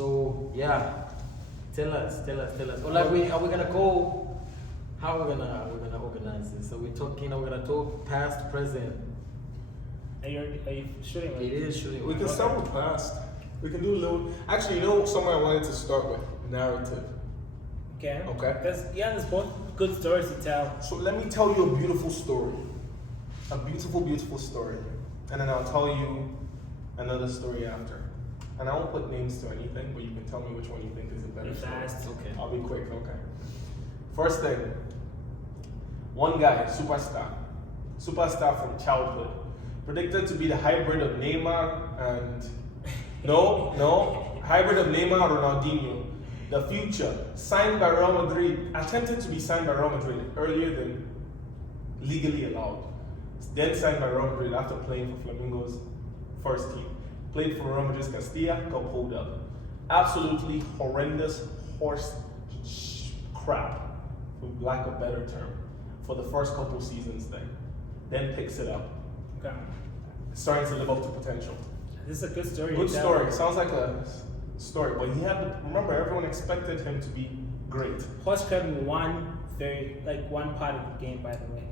So yeah, tell us. Or like are we gonna go? How are we gonna organize this? So we're talking. We're gonna talk past, present. Are you shooting? It is shooting. We can start with past. We can do a little. Actually, somewhere I wanted to start with narrative. Okay. Okay. There's both good stories to tell. So let me tell you a beautiful story. A beautiful, beautiful story. And then I'll tell you another story after. And I won't put names to anything, but you can tell me which one you think is a better story. Fast. Okay. I'll be quick, okay. First thing. One guy, superstar from childhood. Predicted to be the hybrid of Neymar and... No. Hybrid of Neymar and Ronaldinho. The future, signed by Real Madrid, attempted to be signed by Real Madrid earlier than legally allowed. Then signed by Real Madrid after playing for Flamengo's first team. Played for Real Madrid's Castilla, got pulled up. Absolutely horrendous horse crap, for lack of a better term, for the first couple seasons then picks it up. Okay. Starting to live up to potential. This is a good story. Good story. Sounds like a story, but remember, everyone expected him to be great. Horse crap in one part of the game, by the way.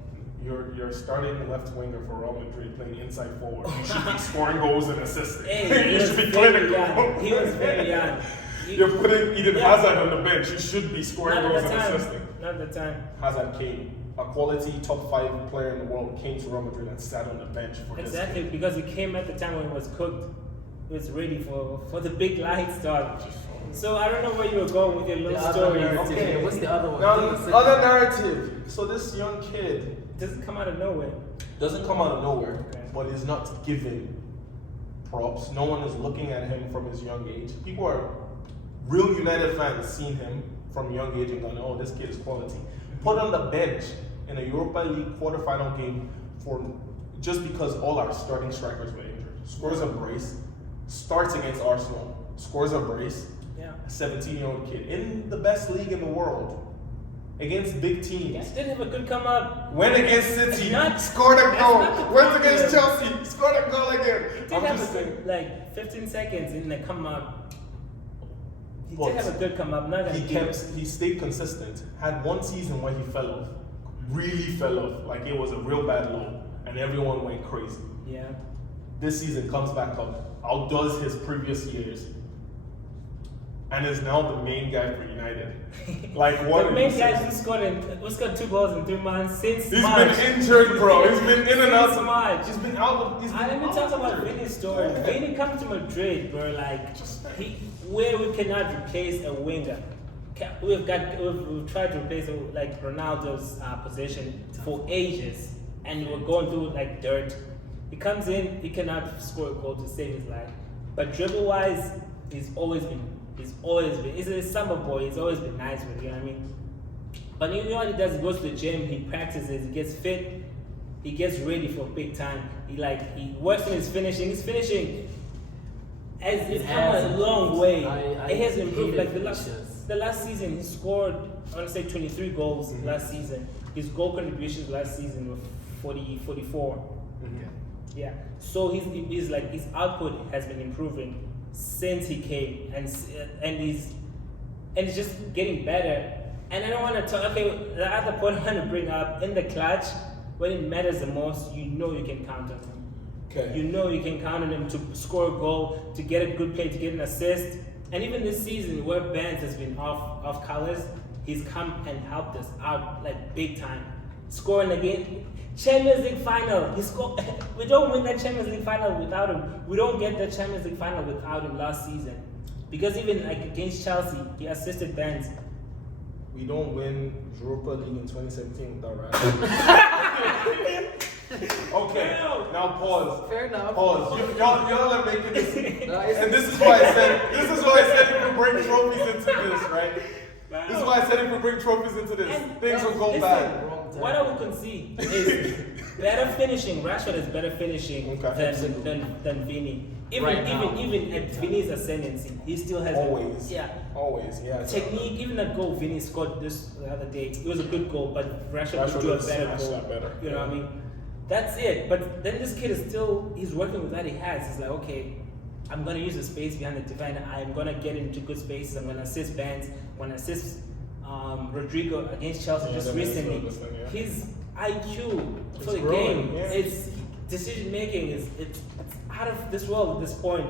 You're starting left winger for Real Madrid playing inside forward. You should be scoring goals and assisting. Hey, you should be clinical. He was very young. You're putting Eden Hazard on the bench. You should be scoring goals and assisting. Not the time. Hazard came, a quality top 5 player in the world, came to Real Madrid and sat on the bench for Exactly, this game. because he came at the time when he was cooked. He was ready for the big light start. So I don't know where you were going with your little story. Okay, what's the other one? Now, other narrative. So this young kid Doesn't come out of nowhere. doesn't come out of nowhere, Okay. but is not given props. No one is looking at him from his young age. People are real United fans seen him from young age and gone, oh, this kid is quality. Put on the bench in a Europa League quarterfinal game just because all our starting strikers were injured. Scores a brace, starts against Arsenal, scores a brace. Yeah. A 17-year-old kid in the best league in the world against big teams. You guys didn't have a good come up. Went against City, Not- scored a that's goal. not the Went against problem. Chelsea, scored a goal again. He I'm did have just a saying. good, 15 seconds in the come up. He But did have a good come up. Not He stayed consistent. Had one season where he fell off, really fell off, like it was a real bad low, and everyone went crazy. Yeah. This season comes back up, outdoes his previous years, and is now the main guy for United. Like what? The main guy who scored 2 goals in 3 months since He's March. been injured, bro. He's been in and out. Since March. He's been out of. Let me talk about Vinny's story. Vinny comes to Madrid, bro. Where we cannot replace a winger. We've tried to replace Ronaldo's position for ages, and we're going through like dirt. He comes in, he cannot score a goal to save his life. But dribble wise, he's always been. He's a summer boy. He's always been nice with you know what I mean. But you know what he does? He goes to the gym. He practices. He gets fit. He gets ready for big time. He works on his finishing. His finishing it's come a long way. It has improved. Like the last season, he scored, I want to say 23 goals last season. His goal contributions last season were 44. Mm-hmm. Yeah. So his output has been improving since he came, and he's just getting better. And I don't want to talk. Okay, the other point I want to bring up, in the clutch, when it matters the most, you know you can count on him. Okay. You know you can count on him to score a goal, to get a good play, to get an assist. And even this season, where Benz has been off colors, he's come and helped us out big time. Scoring again, Champions League final. He scored. We don't win that Champions League final without him. We don't get the Champions League final without him last season. Because even against Chelsea, he assisted Benz. We don't win Europa League in 2017 without Rashford. Okay, now pause. Fair enough. Pause. Y'all are making this, and this is why I said if we bring trophies into this, right? This is why I said if we bring trophies into this, things will go bad. What I would concede is better finishing. Rashford is better finishing than Vinny. Even at Vinny's ascendancy, he still has Always. Always, yeah. Technique, even that goal Vinny scored the other day, it was a good goal, but Rashford could do a better goal. You know what I mean? That's it. But then this kid is he's working with what he has. He's like, okay, I'm gonna use the space behind the defender. I'm gonna get into good spaces. I'm gonna assist Benz. I'm gonna assist Rodrigo against Chelsea just recently. His IQ for the game, its decision making it's out of this world at this point.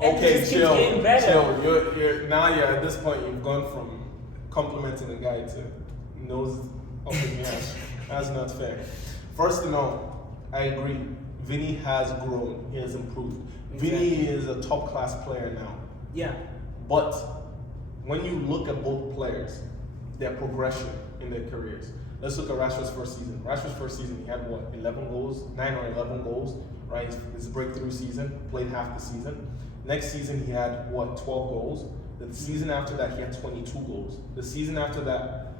Okay, chill. Chill. Now at this point you've gone from complimenting the guy to nose up in the ass. That's not fair. First of all, I agree. Vinny has grown. He has improved. Exactly. Vinny is a top class player now. Yeah. But when you look at both players, their progression in their careers. Let's look at Rashford's first season. Rashford's first season, he had what, 11 goals? 9 or 11 goals, right? His breakthrough season, played half the season. Next season, he had what, 12 goals? The season after that, he had 22 goals. The season after that,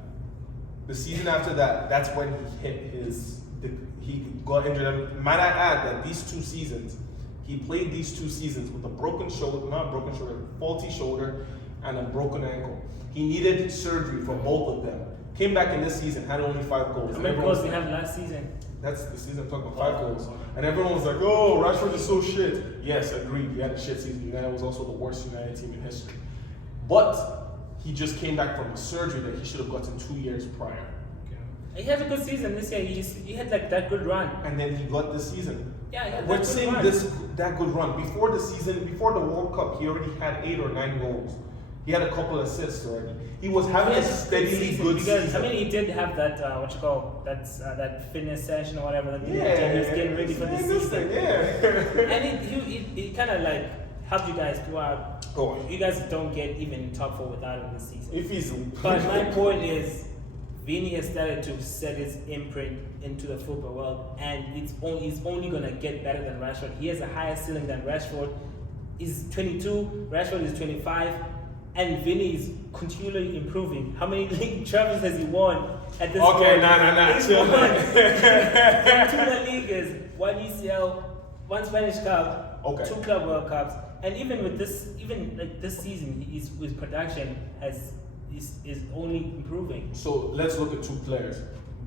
that's when he hit he got injured. Might I add that these 2 seasons, he played these 2 seasons with a faulty shoulder and a broken ankle. He needed surgery for both of them. Came back in this season, had only 5 goals. How many goals did he have last season? That's the season I'm talking about, 5 goals. And everyone was like, oh, Rashford is so shit. Yes, agreed. He had a shit season. United was also the worst United team in history. But he just came back from a surgery that he should have gotten 2 years prior. He had a good season this year. He had like that good run. And then he got this season. Yeah, he had We're that good saying run. that good run. Before the season, before the World Cup, he already had 8 or 9 goals. He had a couple assists already. He was having a steadily good season. I mean, he did have that that fitness session or whatever. That he was getting ready for the season. And he kind of like helped you guys throughout. You guys don't get even top 4 without him this season. If he's But my point is, Vini has started to set his imprint into the football world, and he's only gonna get better than Rashford. He has a higher ceiling than Rashford. He's 22, Rashford is 25, and Vini is continually improving. How many league trophies has he won at this point? Okay, nah. He's Chill. won 2 La Ligas, 1 UCL, 1 Spanish Cup, Okay. 2 Club World Cups, and even with this, this season, his production is only improving. So let's look at 2 players,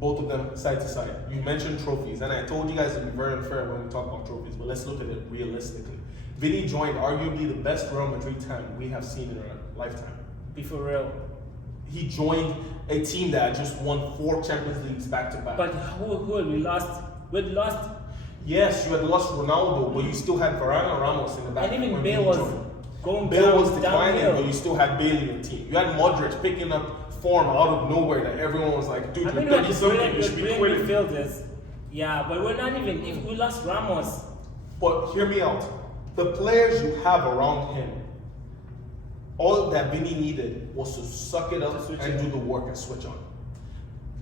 both of them side to side. You mentioned trophies, and I told you guys it'd be very unfair when we talk about trophies, but let's look at it realistically. Vinny joined arguably the best Real Madrid time we have seen in our lifetime. Be for real. He joined a team that just won 4 Champions Leagues back to back. But who had we lost? We had lost. Yes, you had lost Ronaldo, but you still had Varane and Ramos in the back. And even when Bale Vinny was joined. going Bale was down, declining, downhill. but you still had Bale in the team. You had Modric picking up form out of nowhere that everyone was like, dude, I mean, you're 30 something, you should be quitting. midfielders. Yeah, but we're not even. If we lost Ramos, But hear me out. The players you have around him, all that Vinny needed was to suck it up To switch and it do the work and switch on.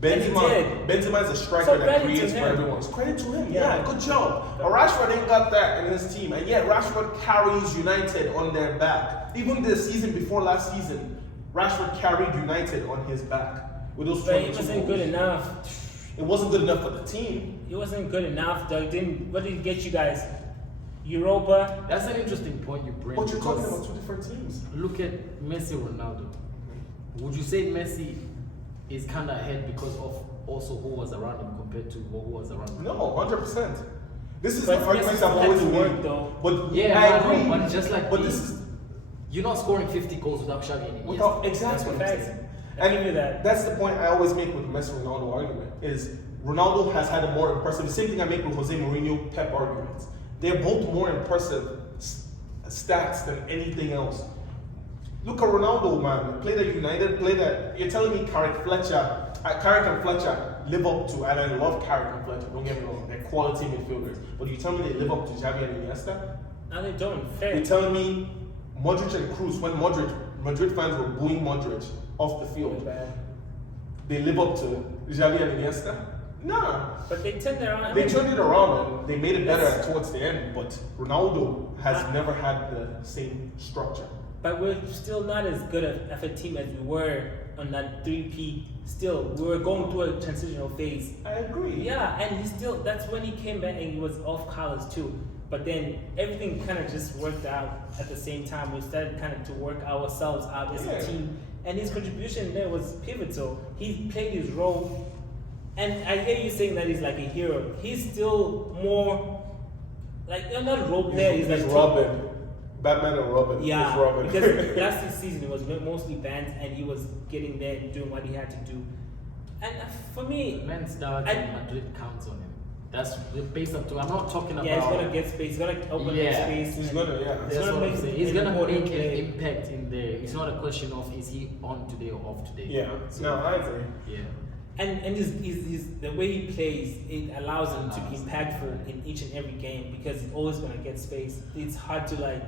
And he Benzema did. is a striker So that credit to creates for him. everyone. It's credit to him. Yeah. Yeah, good job. But Rashford ain't got that in his team, and yet Rashford carries United on their back. Even the season before last season, Rashford carried United on his back with those but 22 he wasn't goals. good enough. It wasn't good enough for the team. He wasn't good enough. Though. What did he get you guys? Europa. That's an interesting point you bring. But you're talking because about 2 different teams. Look at Messi, Ronaldo. Would you say Messi is kind of ahead because of also who was around him compared to who was around him? No, 100%. This is But the argument Messi I've had always to work, made. though. But Yeah, I I know, agree. but just like but me. this is You're not scoring 50 goals without Xavi and Iniesta. without That's exactly. what I'm Facts. saying. I give you that. That's the point I always make with the Messi Ronaldo argument. Is Ronaldo has had a more impressive. The same thing I make with Jose Mourinho Pep arguments. They're both more impressive stats than anything else. Look at Ronaldo, man. Played at United. Played at. You're telling me Carrick and Fletcher live up to, and I love Carrick and Fletcher. Don't get me wrong. They're quality midfielders. But you tell me they live up to Xavi and Iniesta? No, they don't. Fair. You're telling me Modric and Kroos, when Madrid fans were booing Modric off the field, they live up to Xavi and Iniesta? Nah. But they turned around. They turned it around and they made it better towards the end, but Ronaldo has never had the same structure. But we're still not as good of a team as we were on that 3P. Still, we were going through a transitional phase. I agree. Yeah, and that's when he came back and he was off colors too. But then everything kind of just worked out at the same time. We started kind of to work ourselves out as a team. And his contribution there was pivotal. He played his role. And I hear you saying that he's like a hero. He's still more, like, not a role player. He's like Robin. Batman and Robin. Yeah, With Robin. because last season it was mostly banned, and he was getting there and doing what he had to do. And for me, Man starts and Madrid counts on him. That's based on. I'm not talking about. yeah, he's gonna get space. He's gonna open Yeah. up space. He's gonna, yeah. That's gonna what I'm make saying. He's an gonna important make an play. impact in there. It's not a question of is he on today or off today. Yeah. No, I agree. Yeah. And his the way he plays, it allows him to be Allows. impactful in each and every game because he's always gonna get space. It's hard to like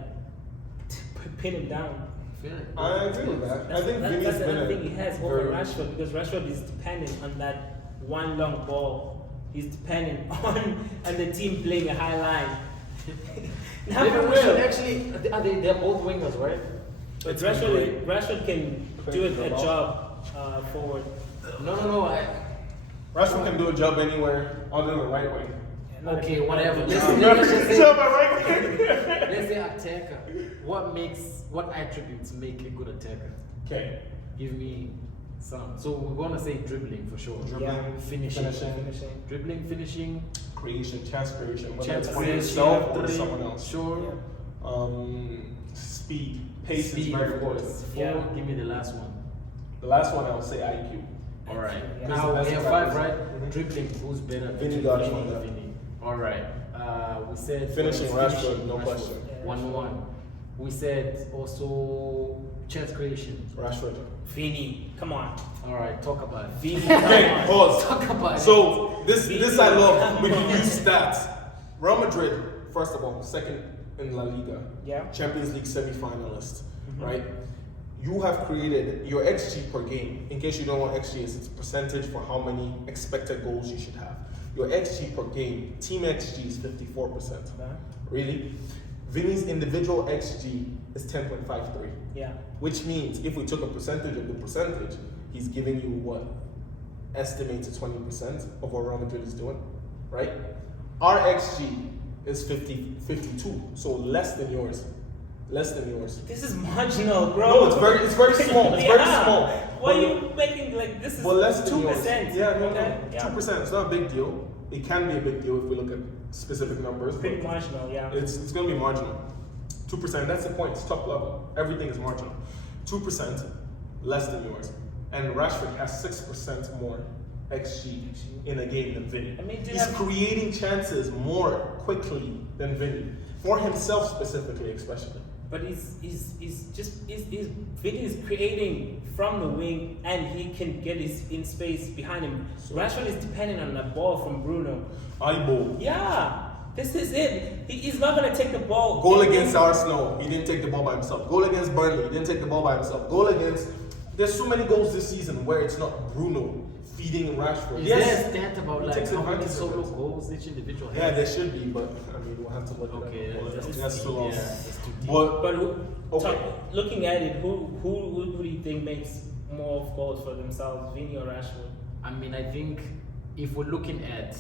pin him down. I feel like I agree with that. I think Vinny's That's been another a thing he has over very- Rashford because Rashford is dependent on that one long ball. He's dependent on the team playing a high line. Now, Maybe we should Rashford, actually. They're both wingers, right? but It's been great. Rashford can do a job forward. No. Rashford can do a job anywhere other than the right wing. Okay, whatever. Let's Let's say right wing. attacker. What attributes make a good attacker? Okay. Give me some. So we're gonna say dribbling for sure. Dribbling, Finishing. Finishing. Dribbling, finishing, Creation, chance creation, whether chance it's for creation, yourself or dribbling, someone else. Sure. Speed, pace is Speed, very of important. course. Yeah. Four, give me the last one. The last one I would say IQ. All right. Yeah. Now That's we have the five, best. right? Mhm. Dribbling. Who's better? Vinny between got Vinny you on and that. Vinny. All right. We said Finishing, finishing, Rashford, no question. Yeah, 1-1. We said also chance creation. Rashford. Vinny, come on. All right. Talk about it. Vinny, come Okay, on. pause. Talk about it. So this I love. Come We can on. use stats. Real Madrid, first of all, second in La Liga. Yeah. Champions League semi-finalist, Mhm. right? You have created your XG per game. In case you don't know what XG is, it's a percentage for how many expected goals you should have. Your XG per game, team XG is 54%. Okay. Really? Vinny's individual XG is 10.53. Yeah. Which means if we took a percentage of the percentage, he's giving you what? Estimated 20% of what Real Madrid is doing, right? Our XG is 52, so less than yours. Less than yours. This is marginal, bro. No, it's very small. It's very Yeah. small. Why are you making like this is But less than 2%? yours. Yeah, no, Okay. no. Yeah. 2%. It's not a big deal. It can be a big deal if we look at specific numbers. Pretty but marginal, yeah. It's going to be marginal. 2%. That's the point. It's top level. Everything is marginal. 2% less than yours, and Rashford has 6% more XG in a game than Vinny. I mean, do you He's have- creating chances more quickly than Vinny, for himself specifically, especially. But Vinny is creating from the wing and he can get his in space behind him. So- Rashford is dependent on the ball from Bruno. Eyeball. Yeah, this is it. He's not gonna take the ball. Goal against Arsenal, he didn't take the ball by himself. Goal against Burnley, he didn't take the ball by himself. Goal against. There's so many goals this season where it's not Bruno feeding Rashford. Is Yes, there a stat about he like takes how many advantage of solo it. goals each individual has? Yeah, there should be, but I mean, we'll have to look Okay, at that. that's That's deep, too long. yeah, that's too deep. But okay. Looking at it, who do you think makes more goals for themselves, Vinny or Rashford? I mean, I think if we're looking at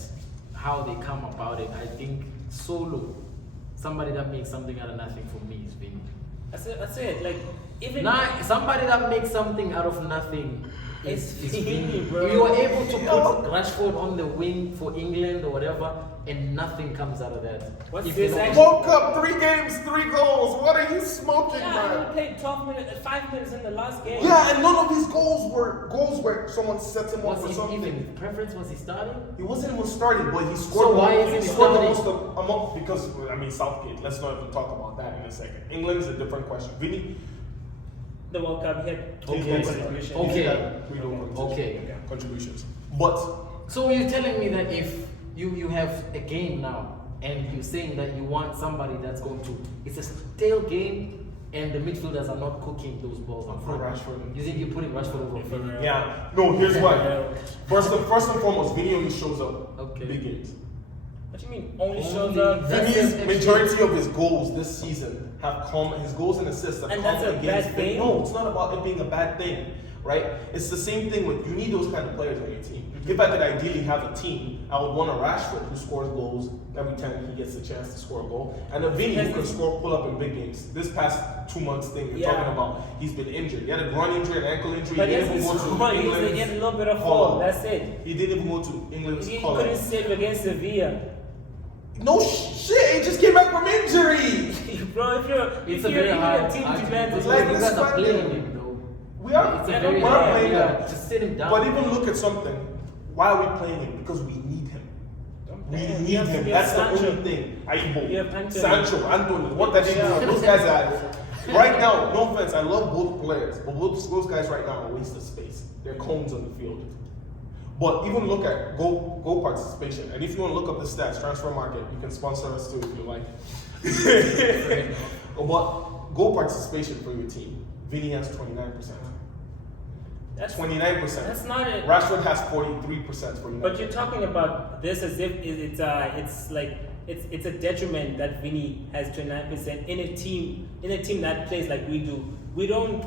how they come about it, I think solo, somebody that makes something out of nothing for me is Vinny. That's it. Like even Somebody that makes something out of nothing is It's Vinny. Vinny, bro. You are able to put Rashford on the wing for England or whatever, and nothing comes out of that. What's If this you know- actually- World Cup, 3 games, 3 goals. What are you smoking, yeah, man? he played 12 minutes, 5 minutes in the last game. Yeah, and none of his goals where someone set him up Was for he something. even preference? Was he starting? He wasn't even starting, but he scored. So why isn't he he scored the starting? most among because I mean Southgate. Let's not even talk about that in a second. England's a different question. Vinny, The World Cup, he had Okay. goal contributions. Okay. he had 3 goal Okay. contributions. But So you're telling me that if you have a game now and you're saying that you want somebody that's going to, it's a stale game and the midfielders are not cooking those balls on for front. Rashford. You think you're putting Rashford over For Vinny? real. Yeah. No, here's why. First and foremost, Vinny only shows up Okay. big games. What do you mean? Only shows Only- up. That's Vinny's actually- majority of his goals this season have come, his goals and assists have And come that's a against bad thing? No, it's not about it being a bad thing, right? It's the same thing with, you need those kind of players on your team. If I could ideally have a team, I would want a Rashford who scores goals every time he gets a chance to score a goal, and a Vinny who can pull up in big games. This past 2 months thing you're Yeah. talking about, he's been injured. He had a groin injury, an ankle injury. But he yes, didn't he's even go to scored. He England's had a little bit of Holland. fall. That's it. He didn't even go to England's He Holland. couldn't save against Sevilla. No shit. Shit, he just came back from injury. Bro, if you're It's if a you're very even hard a team argument. defense, It's it's like like you this guys are one playing thing. him though. We are. It's a Yeah, very we're hard. playing Yeah, him. just sit him down. But even look at something. Why are we playing him? Because we need him. We need You have him. Sancho. That's the only thing. Aibo, You have Anthony. Sancho, Anthony. What that Yeah. is, those guys are right now. No offense, I love both players, but those guys right now are a waste of space. They're cones on the field. But even look at goal participation, and if you want to look up the stats, transfer market, you can sponsor us too if you like. But goal participation for your team, Vinny has 29%. That's 29%. That's not it. Rashford has 43% for United. But you're talking about this as if it's a detriment that Vinny has 29% in a team that plays like we do. We don't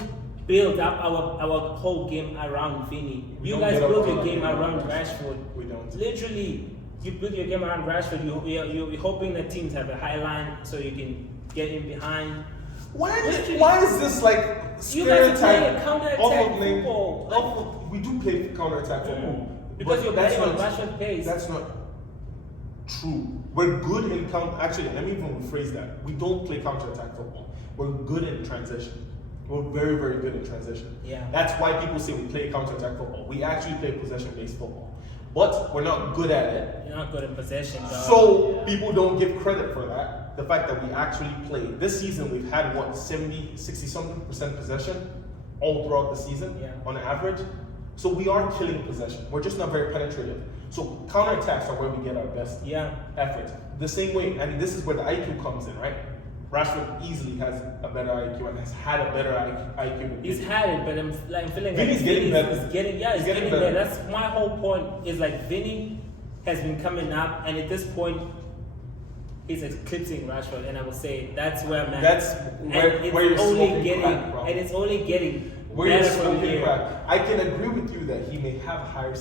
build up our whole game around Vinny. We You don't guys build build up your our game game around around Rashford. We don't. Literally, you build your game around Rashford. You're hoping that teams have a high line so you can get in behind. Why is this like You guys are playing stereotype a counter-attack of playing- football. of- we do play counter-attack football. Because but you're that's betting on not- Rashford pace. That's not true. We're good in counter. Actually, let me even rephrase that. We don't play counter-attack football. We're good in transition. We're very, very good in transition. Yeah. That's why people say we play counter-attack football. We actually play possession-based football, but we're not good at it. You're not good in possession, dog. So people don't give credit for that. The fact that we actually played this season, we've had what 60 something percent possession all throughout the season on average. So we are killing possession. We're just not very penetrative. So counterattacks are where we get our best effort. The same way, and this is where the IQ comes in, right? Rashford easily has a better IQ and has had a better IQ. Than He's Vinny. had it, but I'm feeling Vinny's like getting better. He's getting He's getting there. better. That's my whole point. Is like Vinny has been coming up, and at this point, he's eclipsing Rashford, and I would say that's where I'm at. That's where you're smoking crack, bro. and it's only getting Where you're better from smoking here. crack. I can agree with you that he may have higher